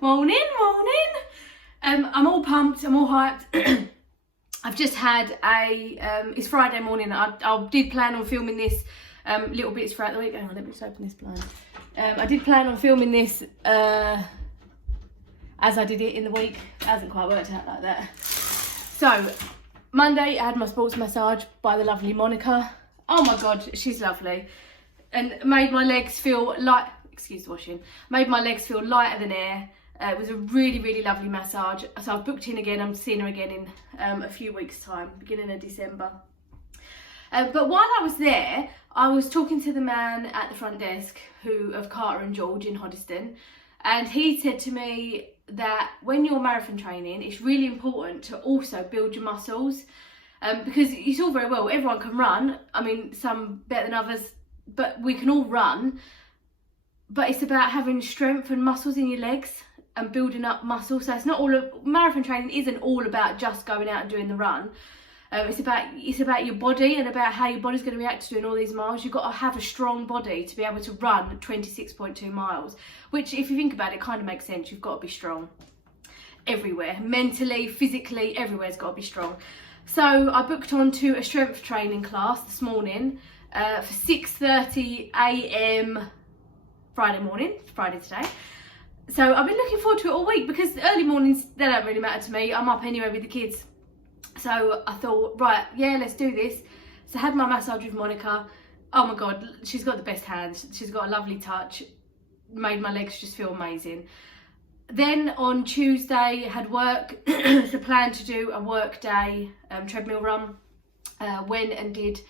Morning. I'm all pumped, I'm all hyped. I've just had it's Friday morning. I did plan on filming this little bits throughout the week. Hang on, let me just open this blind. I did plan on filming this as I did it in the week. It hasn't quite worked out like that. So, Monday I had my sports massage by the lovely Monica. Oh my God, she's lovely. And made my legs feel light, excuse the washing, made my legs feel lighter than air. It was a really, really lovely massage. So I've booked in again. I'm seeing her again in a few weeks' time, beginning of December. But while I was there, I was talking to the man at the front desk of Carter and George in Hoddesdon. And he said to me that when you're marathon training, it's really important to also build your muscles. Because it's all very well, everyone can run. I mean, some better than others, but we can all run. But it's about having strength and muscles in your legs and building up muscle. So it's not marathon training isn't all about just going out and doing the run. It's about your body and about how your body's going to react to doing all these miles. You've got to have a strong body to be able to run 26.2 miles, which if you think about it, kind of makes sense. You've got to be strong everywhere, mentally, physically, everywhere's got to be strong. So I booked onto a strength training class this morning for 6:30 a.m. Friday morning, Friday today. So I've been looking forward to it all week because early mornings, they don't really matter to me. I'm up anyway with the kids. So I thought, right, yeah, let's do this. So I had my massage with Monica. Oh my God, she's got the best hands. She's got a lovely touch. Made my legs just feel amazing. Then on Tuesday, had work. It's a plan to do a work day treadmill run. Went and did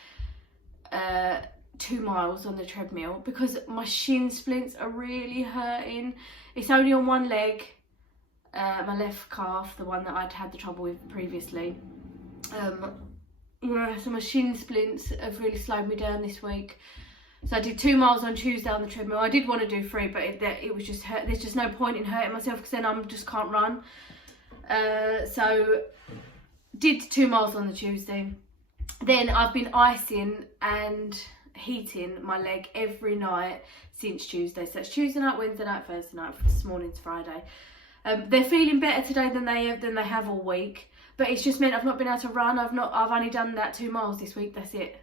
2 miles on the treadmill because my shin splints are really hurting. It's only on one leg, my left calf, the one that I'd had the trouble with previously. So my shin splints have really slowed me down this week. So I did 2 miles on Tuesday on the treadmill. I did want to do 3, but it was just there's just no point in hurting myself because then I just can't run. So did 2 miles on the Tuesday. Then I've been icing and heating my leg every night since Tuesday. So it's Tuesday night, Wednesday night, Thursday night. This morning's Friday. They're feeling better today than they have all week. But it's just meant I've not been able to run. I've only done that 2 miles this week. That's it.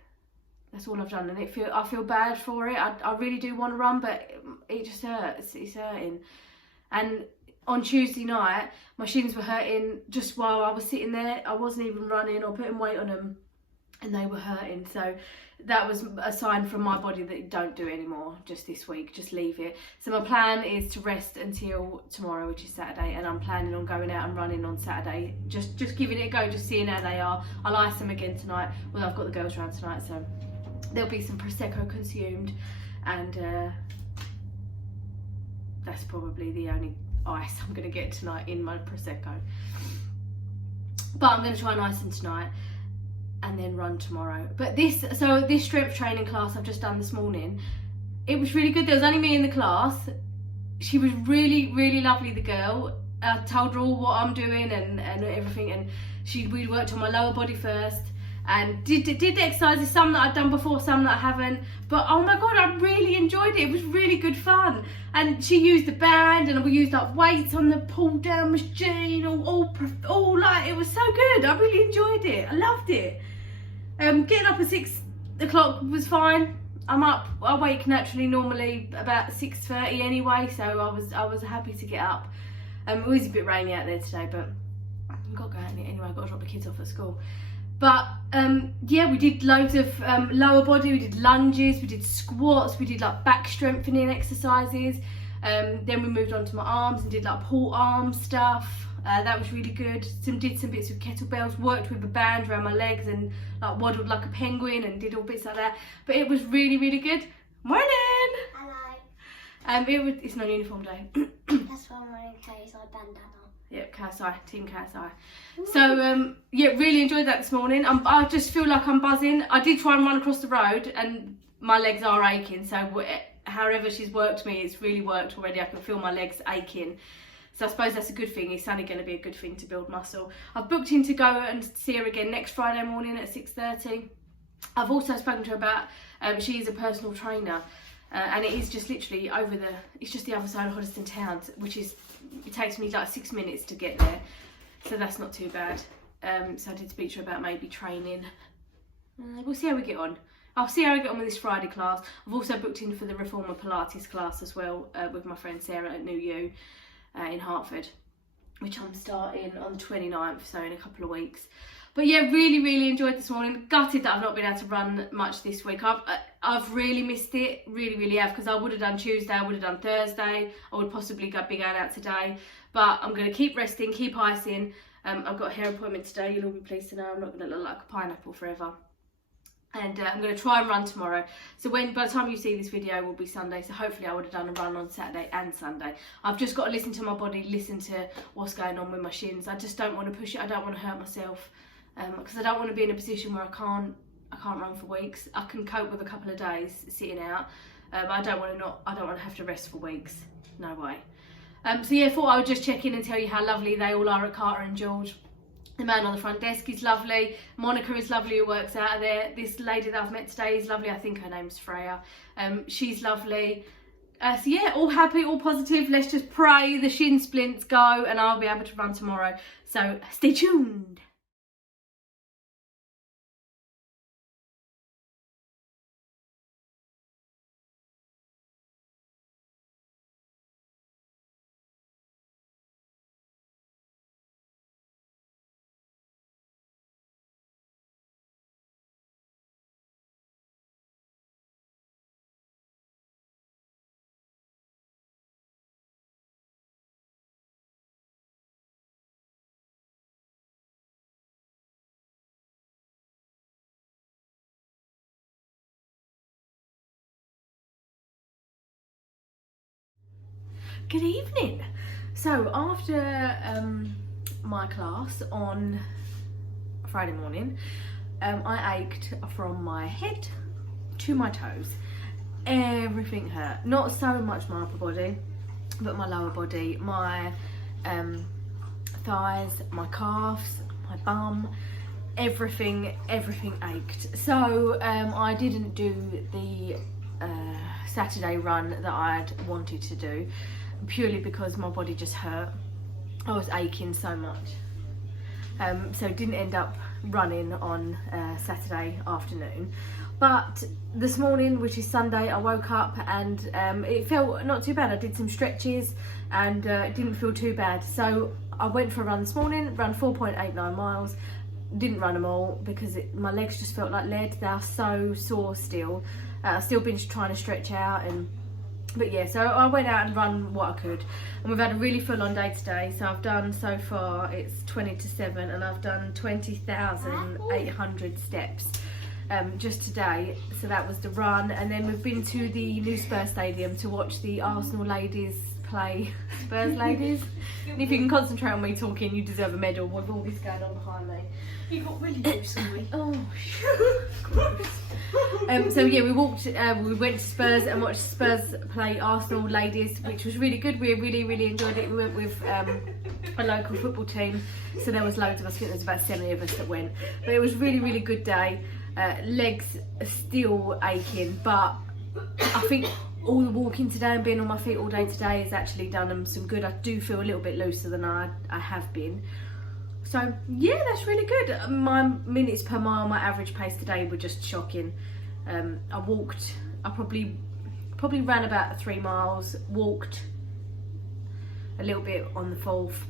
That's all I've done, and I feel bad for it. I really do want to run, but it just hurts. It's hurting. And on Tuesday night, my shins were hurting just while I was sitting there. I wasn't even running or putting weight on them, and they were hurting. So that was a sign from my body that don't do it anymore. Just this week, just leave it. So my plan is to rest until tomorrow, which is Saturday, and I'm planning on going out and running on Saturday. Just giving it a go, just seeing how they are. I'll ice them again tonight. Well, I've got the girls around tonight, so there'll be some Prosecco consumed, and that's probably the only ice I'm going to get tonight in my Prosecco. But I'm going to try and ice them tonight and then run tomorrow. But this strength training class I've just done this morning, it was really good. There was only me in the class. She was really, really lovely, the girl. I told her all what I'm doing and everything, and we worked on my lower body first. And did the exercises, some that I've done before, some that I haven't. But oh my God, I really enjoyed it. It was really good fun. And she used the band, and we used like weights on the pull down machine, all like, it was so good. I really enjoyed it. I loved it. Getting up at 6 o'clock was fine. I wake naturally normally about 6:30 anyway, so I was happy to get up. It was a bit rainy out there today, but I've got to go out anyway. I've got to drop the kids off at school. But yeah, we did loads of lower body. We did lunges, we did squats, we did like back strengthening exercises. Then we moved on to my arms and did like pull arm stuff. That was really good. Did some bits with kettlebells, worked with a band around my legs and like waddled like a penguin and did all bits like that. But it was really, really good. Morning! Hello. It's not uniform day. That's why I'm wearing KSI bandana. Yep, KSI, Team KSI. So, yeah, really enjoyed that this morning. I just feel like I'm buzzing. I did try and run across the road and my legs are aching. So, however she's worked me, it's really worked already. I can feel my legs aching. So I suppose that's a good thing. It's only going to be a good thing to build muscle. I've booked in to go and see her again next Friday morning at 6:30. I've also spoken to her about, she is a personal trainer. and it is just literally it's just the other side of Hoddesdon town, which is, it takes me like 6 minutes to get there, so that's not too bad. So I did speak to her about maybe training. We'll see how we get on. I'll see how I get on with this Friday class. I've also booked in for the Reformer Pilates class as well, with my friend Sarah at New U in Hertford, which I'm starting on the 29th, so in a couple of weeks. But yeah, really enjoyed this morning. Gutted that I've not been able to run much this week. I've really missed it, really have, because I would have done Tuesday, I would have done Thursday, I would possibly be going out today. But I'm going to keep resting, keep icing. I've got a hair appointment today, you'll all be pleased to know I'm not going to look like a pineapple forever. And I'm going to try and run tomorrow. So by the time you see this video, it will be Sunday. So hopefully I would have done a run on Saturday and Sunday. I've just got to listen to my body, listen to what's going on with my shins. I just don't want to push it. I don't want to hurt myself, because I don't want to be in a position where I can't run for weeks. I can cope with a couple of days sitting out. I don't want to have to rest for weeks. No way. So yeah, thought I would just check in and tell you how lovely they all are at Carter and George. The man on the front desk is lovely. Monica is lovely, who works out of there. This lady that I've met today is lovely. I think her name's Freya. She's lovely. So yeah, all happy, all positive. Let's just pray the shin splints go and I'll be able to run tomorrow. So stay tuned. Good evening. So after my class on Friday morning, I ached from my head to my toes. Everything hurt. Not so much my upper body, but my lower body, my thighs, my calves, my bum, everything ached. So I didn't do the Saturday run that I'd wanted to do, purely because my body just hurt. I was aching so much. So didn't end up running on Saturday afternoon. But this morning, which is Sunday, I woke up and it felt not too bad. I did some stretches and it didn't feel too bad. So I went for a run this morning, ran 4.89 miles. Didn't run them all because my legs just felt like lead. They are so sore still. I've still been trying to stretch out, but yeah, so I went out and run what I could, and we've had a really full-on day today. So I've done, so far it's 20 to 7, and I've done 20,800 steps just today. So that was the run, and then we've been to the new Spurs Stadium to watch the Arsenal ladies play Spurs ladies. And if you can concentrate on me talking, you deserve a medal with all this going on behind me. You got really loose on me. Oh, gross. So yeah, we went to Spurs and watched Spurs play Arsenal ladies, which was really good. We really enjoyed it. We went with a local football team, so there was loads of us. I think there was about 70 of us that went, but it was really good day. Legs are still aching, but I think all the walking today and being on my feet all day today has actually done them some good. I do feel a little bit looser than I have been. So yeah, that's really good. My minutes per mile, my average pace today were just shocking. I probably ran about 3 miles, walked a little bit on the 4th,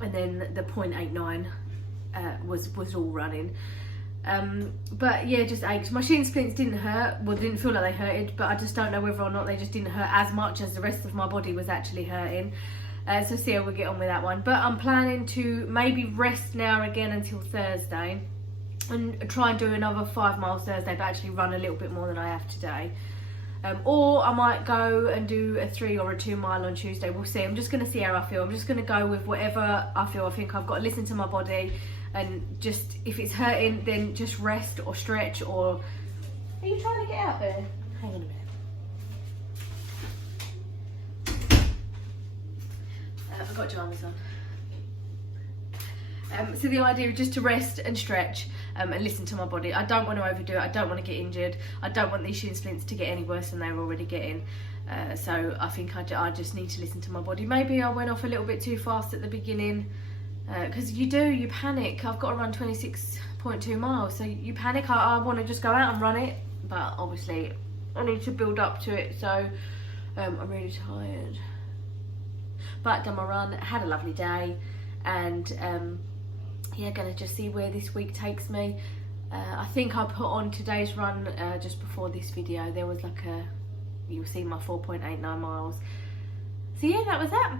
and then the 0.89 was all running. But yeah, just aches. My shin splints didn't hurt, well, didn't feel like they hurted, but I just don't know whether or not they just didn't hurt as much as the rest of my body was actually hurting. So see how we'll get on with that one. But I'm planning to maybe rest now again until Thursday and try and do another 5 miles Thursday, but actually run a little bit more than I have today. Or I might go and do a 3 or a 2 mile on Tuesday. We'll see. I'm just going to see how I feel. I'm just going to go with whatever I feel. I think I've got to listen to my body, and just, if it's hurting, then just rest or stretch. Or are you trying to get out there? Hang on a minute. I've got pajamas on. So the idea is just to rest and stretch, and listen to my body. I don't want to overdo it. I don't want to get injured. I don't want these shin splints to get any worse than they were already getting. So I think I just need to listen to my body. Maybe I went off a little bit too fast at the beginning, because you panic. I've got to run 26.2 miles, so you panic. I want to just go out and run it, but obviously I need to build up to it. So I'm really tired, but done my run, had a lovely day, and yeah, gonna just see where this week takes me. I think I put on today's run just before this video. There was like you'll see my 4.89 miles. So yeah, that was that.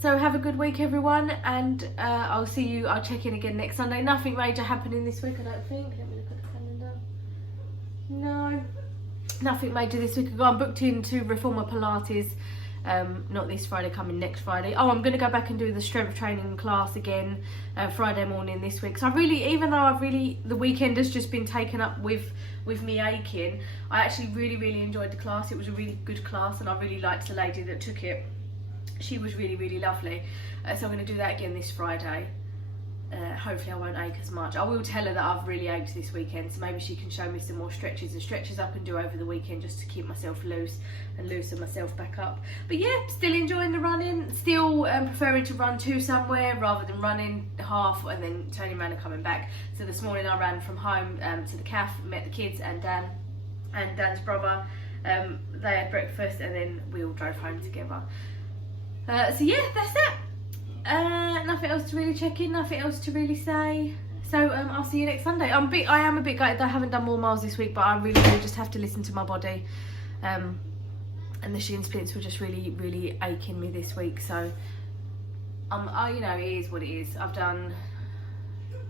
So have a good week, everyone, and I'll check in again next Sunday. Nothing major happening this week, I don't think. Let me look at the calendar. No, nothing major this week. I'm booked in to Reformer Pilates, not this Friday, coming next Friday. Oh, I'm going to go back and do the strength training class again Friday morning this week. So even though the weekend has just been taken up with me aching, I actually really enjoyed the class. It was a really good class, and I really liked the lady that took it. She was really lovely. So I'm going to do that again this Friday. Hopefully I won't ache as much. I will tell her that I've really ached this weekend, so maybe she can show me some more stretches I can do over the weekend, just to keep myself loose and loosen myself back up. But yeah, still enjoying the running, still preferring to run to somewhere rather than running half and then turning around and coming back. So this morning I ran from home to the cafe, met the kids and Dan and Dan's brother. They had breakfast and then we all drove home together. So yeah, that's it. Nothing else to really check in, nothing else to really say. So I'll see you next Sunday. I am a bit gutted that I haven't done more miles this week, but I really do just have to listen to my body. And the shin splints were just really aching me this week. So you know, it is what it is. I've done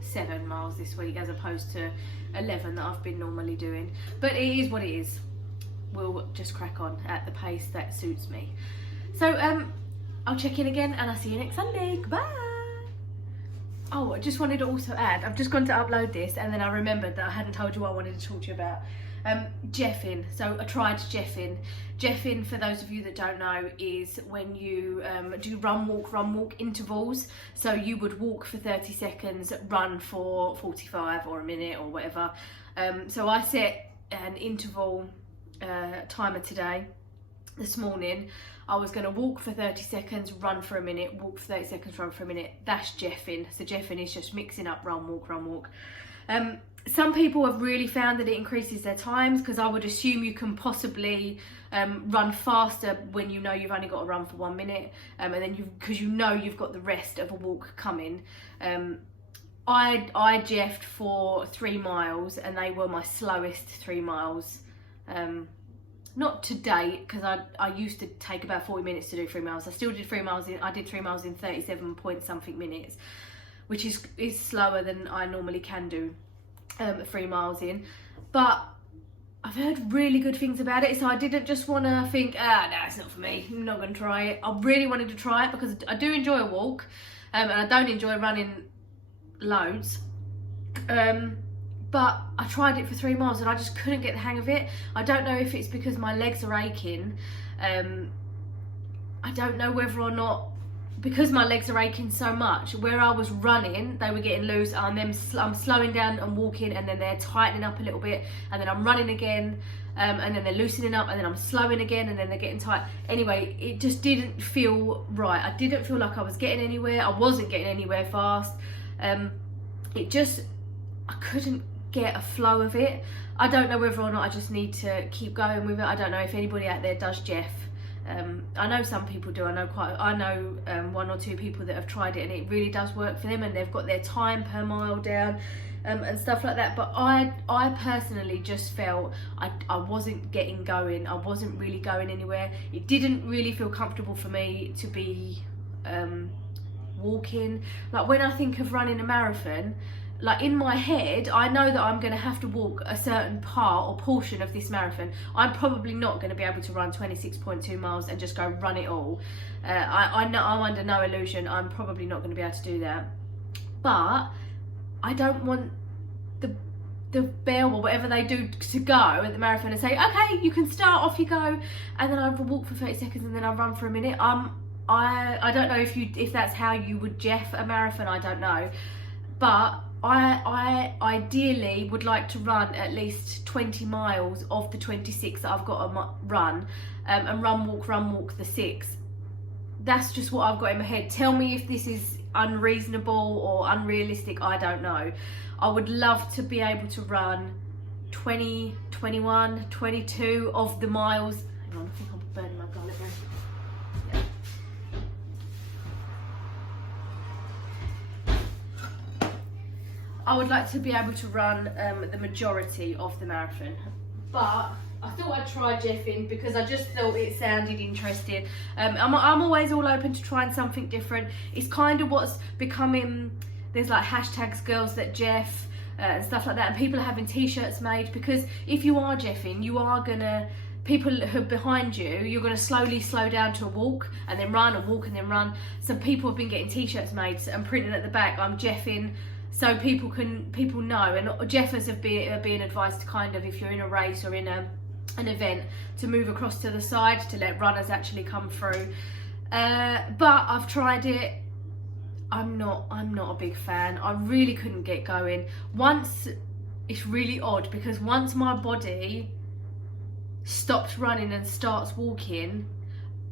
7 miles this week as opposed to 11 that I've been normally doing. But it is what it is. We'll just crack on at the pace that suits me. So I'll check in again and I'll see you next Sunday. Goodbye. Oh, I just wanted to also add, I've just gone to upload this and then I remembered that I hadn't told you what I wanted to talk to you about. Jeffing. So I tried Jeffing. Jeffing, for those of you that don't know, is when you do run walk intervals. So you would walk for 30 seconds, run for 45 or a minute or whatever. So I set an interval timer today. This morning I was going to walk for 30 seconds, run for a minute, walk for 30 seconds, run for a minute. That's Jeffing. So Jeffing is just mixing up run, walk. Some people have really found that it increases their times, because I would assume you can possibly run faster when you know you've only got to run for 1 minute, and then because you know you've got the rest of a walk coming. I jeffed for 3 miles and they were my slowest 3 miles. Not to date, because I used to take about 40 minutes to do 3 miles. I still did 3 miles I did 3 miles in 37 point something minutes, which is slower than I normally can do 3 miles in. But I've heard really good things about it, so I didn't just want to think, no, it's not for me, I'm not going to try it. I really wanted to try it because I do enjoy a walk, and I don't enjoy running loads. But I tried it for 3 miles and I just couldn't get the hang of it. I don't know if it's because my legs are aching. I don't know whether or not, because my legs are aching so much, where I was running, they were getting loose, and then I'm slowing down and walking, and then they're tightening up a little bit, and then I'm running again, and then they're loosening up, and then I'm slowing again, and then they're getting tight. Anyway, it just didn't feel right. I didn't feel like I was getting anywhere. I wasn't getting anywhere fast. I couldn't get a flow of it. I don't know whether or not I just need to keep going with it. I don't know if anybody out there does Jeff. I know some people do. I know 1 or 2 people that have tried it and it really does work for them, and they've got their time per mile down and stuff like that. But I personally just felt I wasn't getting going. I wasn't really going anywhere. It didn't really feel comfortable for me to be walking. Like when I think of running a marathon, like in my head, I know that I'm going to have to walk a certain part or portion of this marathon. I'm probably not going to be able to run 26.2 miles and just go run it all. I know I'm under no illusion. I'm probably not going to be able to do that. But I don't want the bell or whatever they do to go at the marathon and say, okay, you can start, off you go, and then I walk for 30 seconds and then I run for a minute. I don't know if that's how you would Jeff a marathon. I don't know, but I ideally would like to run at least 20 miles of the 26 that I've got to run, and run walk the 6. That's just what I've got in my head. Tell me if this is unreasonable or unrealistic, I don't know. I would love to be able to run 20, 21, 22 of the miles. Hang on, I think I'm burning my garlic bread. I would like to be able to run the majority of the marathon, but I thought I'd try Jeffing because I just thought it sounded interesting. I'm always all open to trying something different. It's kind of what's becoming, there's like hashtags girls that Jeff and stuff like that, and people are having t-shirts made, because if you are Jeffing, you are gonna, people who are behind you, you're gonna slowly slow down to a walk and then run, and walk and then run. Some people have been getting t-shirts made and printing at the back, I'm Jeffing, so people know. And Jeffers are being advised to kind of, if you're in a race or in an event, to move across to the side to let runners actually come through. But I've tried it. I'm not a big fan. I really couldn't get going. Once, it's really odd because once my body stops running and starts walking,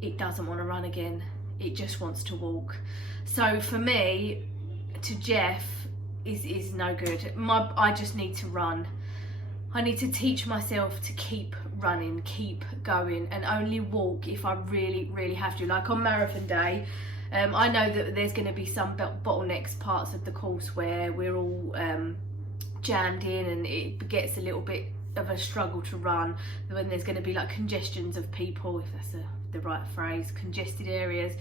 it doesn't want to run again. It just wants to walk. So for me, to Jeff is no good. I just need to run. I need to teach myself to keep running, keep going, and only walk if I really, really have to. Like on marathon day, I know that there's going to be some bottlenecks parts of the course where we're all jammed in and it gets a little bit of a struggle to run, when there's going to be like congestions of people, if that's the right phrase, congested areas.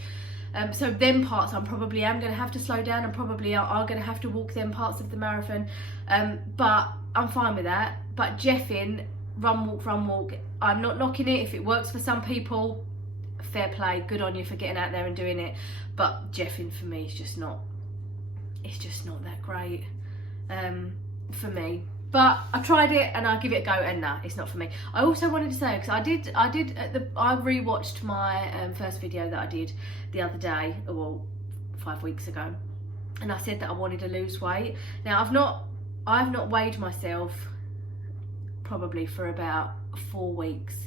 So them parts I'm probably am going to have to slow down, and probably are going to have to walk them parts of the marathon, but I'm fine with that. But Jeffing, run walk, I'm not knocking it. If it works for some people, fair play, good on you for getting out there and doing it. But Jeffing for me is just not, it's just not that great for me. But I tried it and I give it a go, and nah, it's not for me. I also wanted to say, because I rewatched my first video that I did the other day, well, 5 weeks ago, and I said that I wanted to lose weight. Now I've not weighed myself probably for about 4 weeks,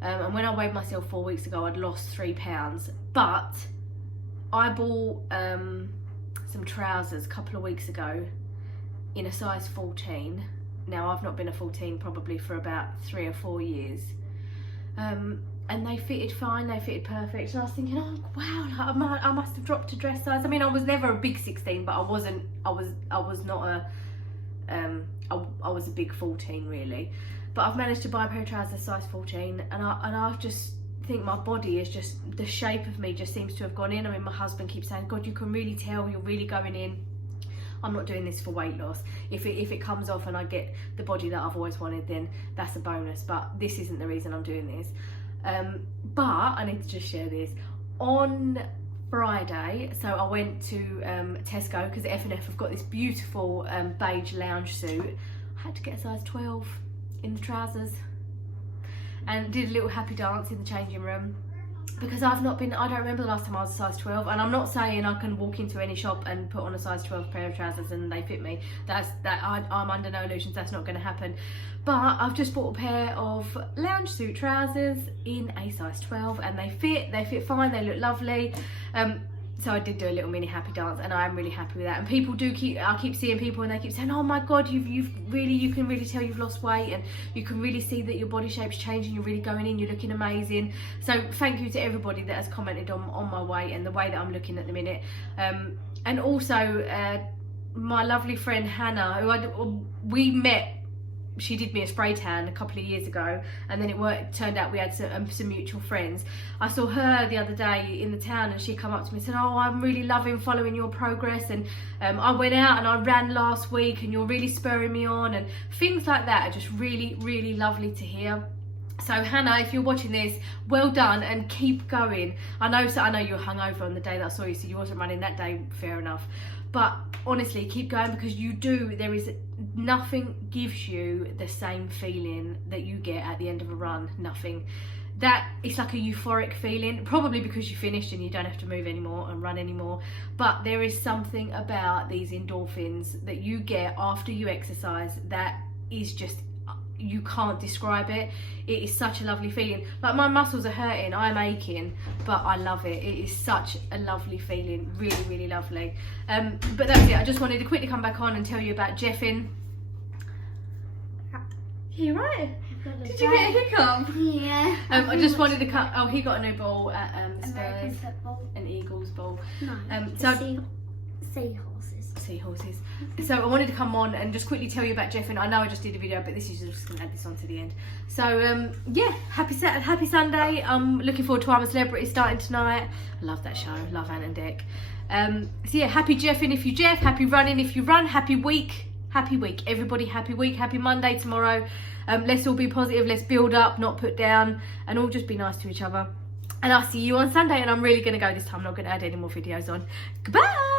and when I weighed myself 4 weeks ago, I'd lost 3 pounds. But I bought some trousers a couple of weeks ago in a size 14. Now I've not been a 14 probably for about 3 or 4 years, and they fitted fine, they fitted perfect, and I was thinking, oh wow, like, I must have dropped a dress size. I mean, I was never a big 16, but I was not a I was a big 14 really. But I've managed to buy a pair of trousers size 14, and I just think my body is just, the shape of me just seems to have gone in. I mean, my husband keeps saying, God, you can really tell you're really going in. I'm not doing this for weight loss. If it comes off and I get the body that I've always wanted, then that's a bonus, but this isn't the reason I'm doing this. But I need to just share this. On Friday, so I went to Tesco, because F&F have got this beautiful beige lounge suit. I had to get a size 12 in the trousers, and did a little happy dance in the changing room, because I don't remember the last time I was a size 12, and I'm not saying I can walk into any shop and put on a size 12 pair of trousers and they fit me. I'm under no illusions, that's not going to happen. But I've just bought a pair of lounge suit trousers in a size 12, and they fit fine, they look lovely. So I did do a little mini happy dance, and I am really happy with that. And people I keep seeing people and they keep saying, oh my God, you can really tell you've lost weight, and you can really see that your body shape's changing, you're really going in, you're looking amazing. So thank you to everybody that has commented on my weight and the way that I'm looking at the minute. And also my lovely friend Hannah, who we met, she did me a spray tan a couple of years ago, and then it turned out we had some mutual friends. I saw her the other day in the town, and she come up to me and said, oh, I'm really loving following your progress, and I went out and I ran last week, and you're really spurring me on, and things like that are just really, really lovely to hear. So Hannah, if you're watching this, well done, and keep going. I know you were hungover on the day that I saw you, so you wasn't running that day, fair enough. But honestly, keep going, because nothing gives you the same feeling that you get at the end of a run. Nothing. that it's like a euphoric feeling, probably because you finished and you don't have to move anymore and run anymore. But there is something about these endorphins that you get after you exercise that is just, you can't describe it. It is such a lovely feeling. Like, my muscles are hurting, I'm aching, but I love it. It is such a lovely feeling, really, really lovely. But that's it. I just wanted to quickly come back on and tell you about Jeffin. You right? Did you get a hiccup? Yeah. I just wanted to cut. Oh, he got a new ball at American Spurs, football. an Eagles ball. No. So Seahorses. seahorses. So I wanted to come on and just quickly tell you about Jeffin. I know I just did a video, but this is just going to add this on to the end. So yeah, happy Saturday, happy Sunday. I'm looking forward to I'm a Celebrity starting tonight. I love that show. Love Ant and Dec. So yeah, happy Jeffin if you Jeff. Happy running if you run. Happy week. Happy week, everybody. Happy week. Happy Monday tomorrow. Let's all be positive. Let's build up, not put down, and all just be nice to each other. And I'll see you on Sunday. And I'm really going to go this time. I'm not going to add any more videos on. Goodbye.